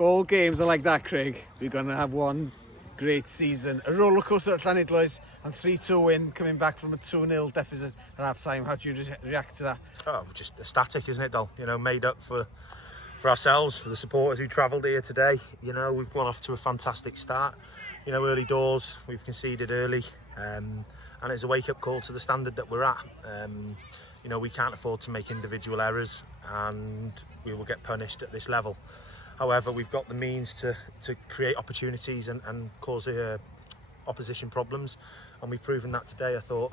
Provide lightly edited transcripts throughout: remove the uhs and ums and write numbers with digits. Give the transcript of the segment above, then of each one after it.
All games are like that, Craig. We're going to have one great season. A rollercoaster at Llanidloes and 3-2 win coming back from a 2-0 deficit at half time. How do you react to that? Oh, just ecstatic, isn't it, Dol? You know, made up for ourselves, for the supporters who travelled here today. You know, we've gone off to a fantastic start. You know, early doors, we've conceded early, and it's a wake-up call to the standard that we're at. You know, we can't afford to make individual errors, and we will get punished at this level. However, we've got the means to create opportunities and cause opposition problems, and we've proven that today. I thought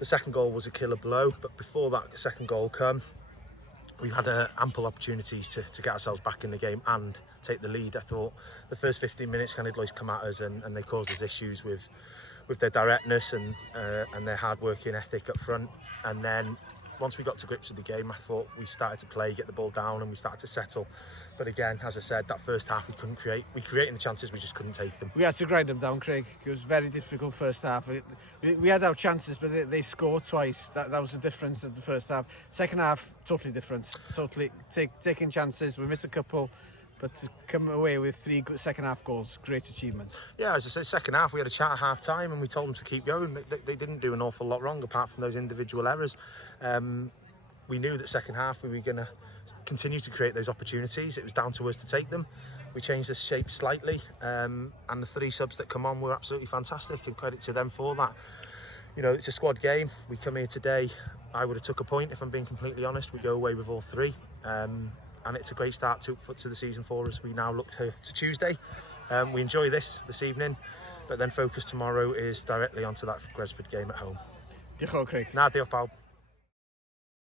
the second goal was a killer blow, but before that second goal come, we had ample opportunities to get ourselves back in the game and take the lead. I thought the first 15 minutes, Llanidloes come at us and they caused us issues with their directness and their hard-working ethic up front. And then once we got to grips with the game, I thought we started to play, get the ball down, and we started to settle. But again, as I said, that first half we couldn't create. We created the chances, we just couldn't take them. We had to grind them down, Craig. It was very difficult first half. We had our chances, but they scored twice. That was the difference in the first half. Second half, totally different. Totally taking chances. We missed a couple, but to come away with 3 good second half goals, great achievement. Yeah, as I said, second half we had a chat at half time and we told them to keep going. They didn't do an awful lot wrong apart from those individual errors. We knew that second half we were going to continue to create those opportunities. It was down to us to take them. We changed the shape slightly, and the 3 subs that come on were absolutely fantastic, and credit to them for that. You know, it's a squad game. We come here today, I would have took a point if I'm being completely honest. We go away with all 3. And it's a great start to the season for us. We now look to Tuesday. We enjoy this evening, but then focus tomorrow is directly onto that Gresford game at home. Diolch, Craig. Na, diolch pawb.